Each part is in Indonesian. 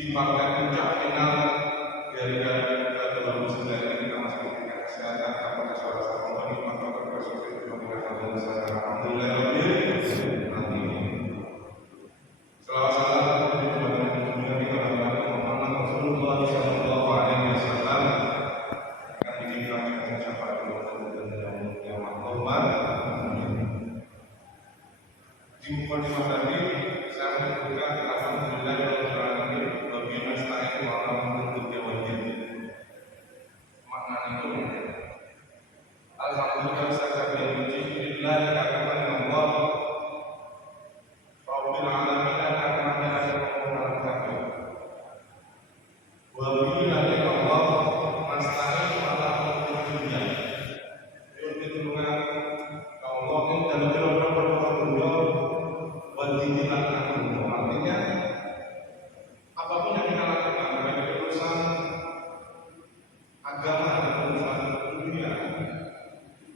di partai puncak final dari kita 2009 kita masih memberikan kesehatan kepada salah satu penikmat atau perspektif pemerintahan saya. Alhamdulillah nanti selawat salam di Muhammad Rasulullah Sallallahu Alaihi Wasallam yang dikirimkan syafaat yang maklumat di mukadimah tadi saya menyebutkan alhamdulillah alhamdulillah saja dipuji billah dikatakan Allah Rabbil alamin ar-rahman ar-rahim wa billahi Allah nasta'in ala umuri dunya yaitu Allah yang dalam beberapa dunia wadidilan artinya apapun yang kita lakukan baik urusan agama dan urusan dunia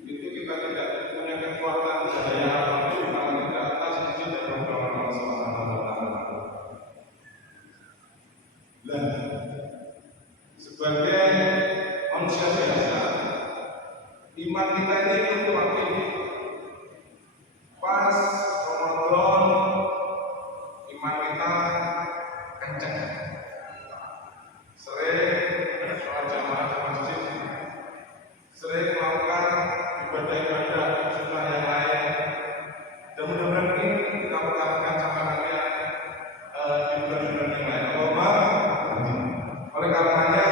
itu kita tidak punya kekuatan daya apapun kalau tidak atas izin dan pertolongan Allah Subhanahu wa taala. Nah, sebagai manusia biasa, iman kita ini fluktuatif. Pas Ramadan, iman kita kencang. Sering sholat jamaah di masjid, sering melakukan ibadah-ibadah sunnah yang lain. Dan mudah-mudahan ini kita pertahankan sampai nanti di bulan-bulan yang lain. Oleh karenanya,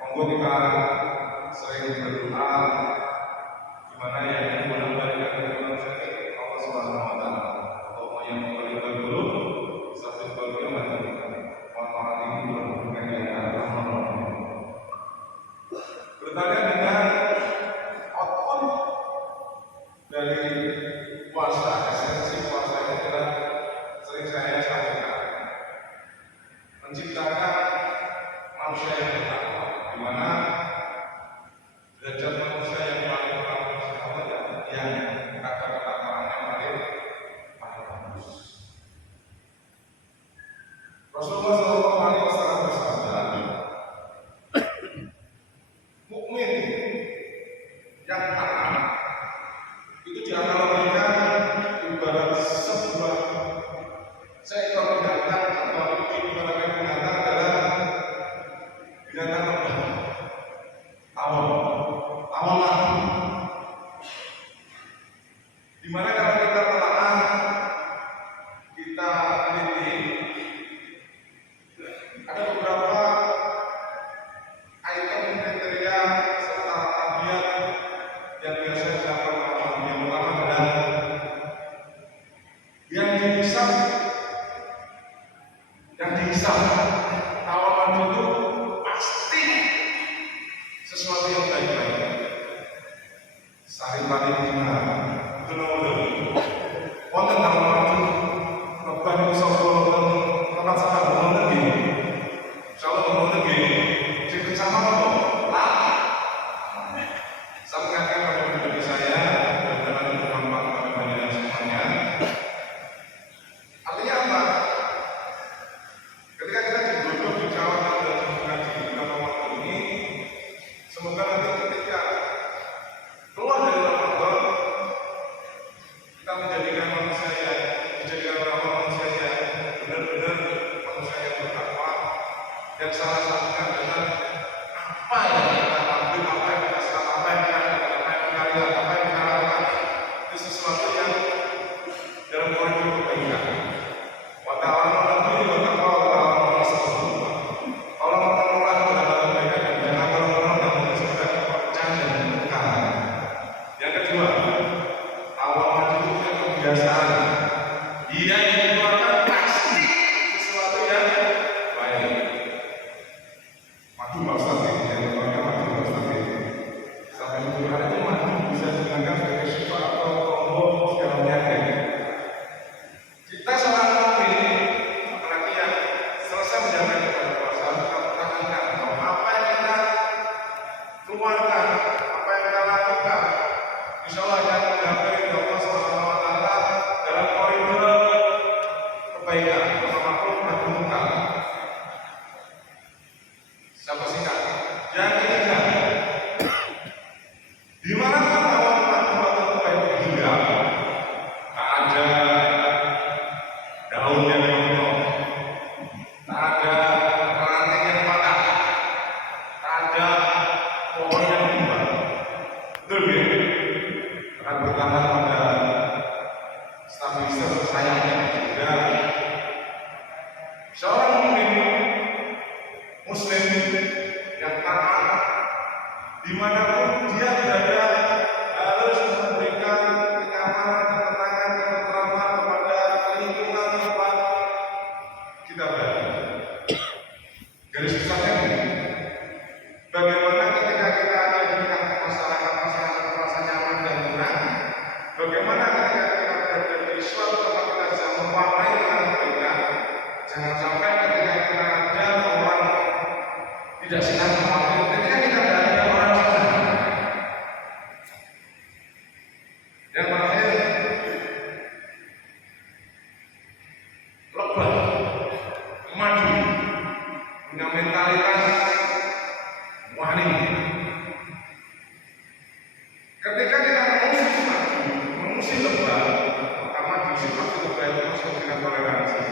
monggo kita sering berdoa gimana ya ini mudah-mudahan kita Allah Subhanahu wa taala. Allahumma ya muqallibal qulub, tsabbit qalbi wa bertanya dengan output dari puasa, esensi puasa itu adalah sering saya sampaikan menciptakan manusia yang bertakwa, di mana derajat manusia yang paling utama yang kadar ketakwaannya paling bagus. Rasulullah Sallallahu Alaihi Wasallam bersabda, mukmin yang taat itu dianalogikan ibarat sebuah seekor binatang atau ibaratnya binatang adalah binatang terbang, awal lagi. Dimana kalau kita telah kita teliti, ada beberapa item kriteria serta tabiat yang biasa dilakukan oleh yang pertama adalah yang dihisab tawaran itu pasti sesuatu yang baik-baik. Sari pati dina itu nomor wonten tawaran itu leban sapa tempat sama wonten nggih. Insyaallah wonten nggih. Sing bersama apa? Sampaikan pada pribadi saya dan dalam bermanfaat pada panjenengan semuanya. Artinya apa? Ketika kita digodok di Jawa dan mengaji di Ramadan ini, semoga nanti ketika keluar dari Ramadan kita menjadikan manusia yang benar-benar manusia yang bertakwa, yang salah satunya adalah apa yang kita ambil, apa yang kita lakukan, apa yang kita lakukan itu sesuatu yang dalam koridor kebaikan. Wa ta'awanu 'alal birri wa taqwa wa ta'awanu Jangan sampai ketika kita ada orang tidak senang sama kita, ketika kita tidak ada orang senang. Yang terakhir, lebah, maju, punya mentalitas wani. Ketika kita mengusir lebah, pertama diusir pasti lebah itu masuk dengan toleransi.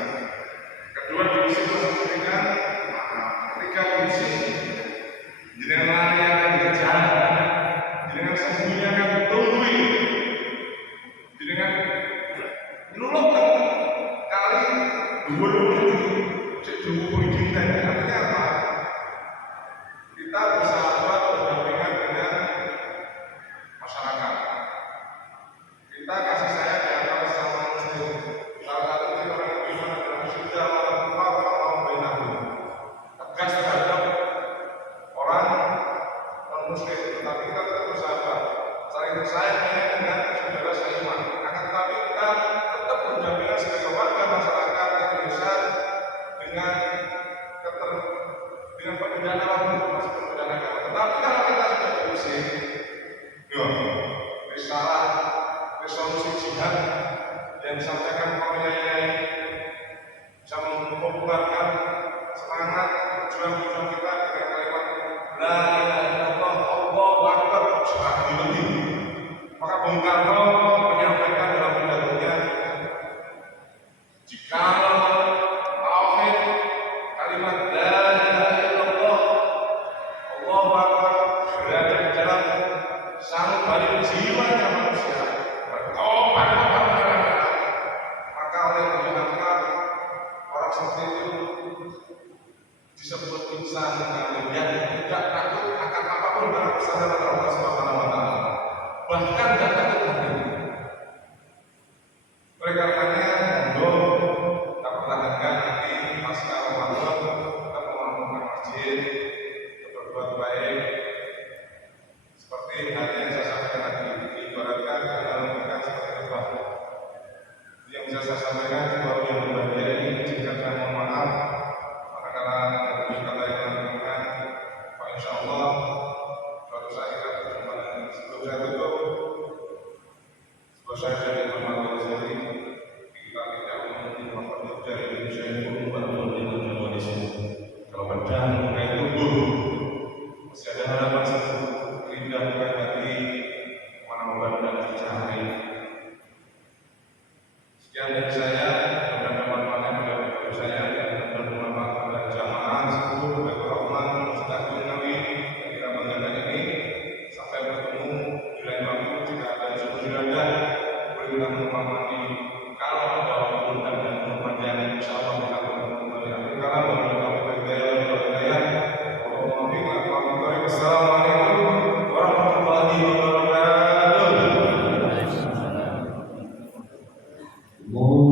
Kedua diusir masuk dengan maaf. Ketiga diusir dengan lari akan dikejar, dengan sembunyi akan ditungguin, dengan nuluk kali dua kita. Artinya apa? Kita bersahabat berdampingan dengan masyarakat. Kita kasih sayang di antara sesama muslim. Salah satunya orang yang beriman adalah sudah tegas terhadap orang non-muslim. Tetapi kita tetap bersahabat, saling bersayang dengan saudara seiman. Akan tetapi kita tetap berdampingan sebagai warga masyarakat Indonesia dengan perbedaan apapun, termasuk perbedaan agama. Tetapi kalau kita sudah diusir, risalah resolusi jihad yang disampaikan oleh bisa membubarkan semangat berjuang kita dengan kalimat la ilaha illallah Allahu akbar syahadu. Maka Bung Karno menyampaikan dalam pidatonya, jikalau tauhid kalimat la ilaha illallah Allahu akbar berada di dalam sanubari jiwanya manusia, bertobat maka oleh Bung Karno orang seperti itu disebut insan yang tidak takut akan apapun karena kesadaran Allah Subhanahu wa taala. Bahkan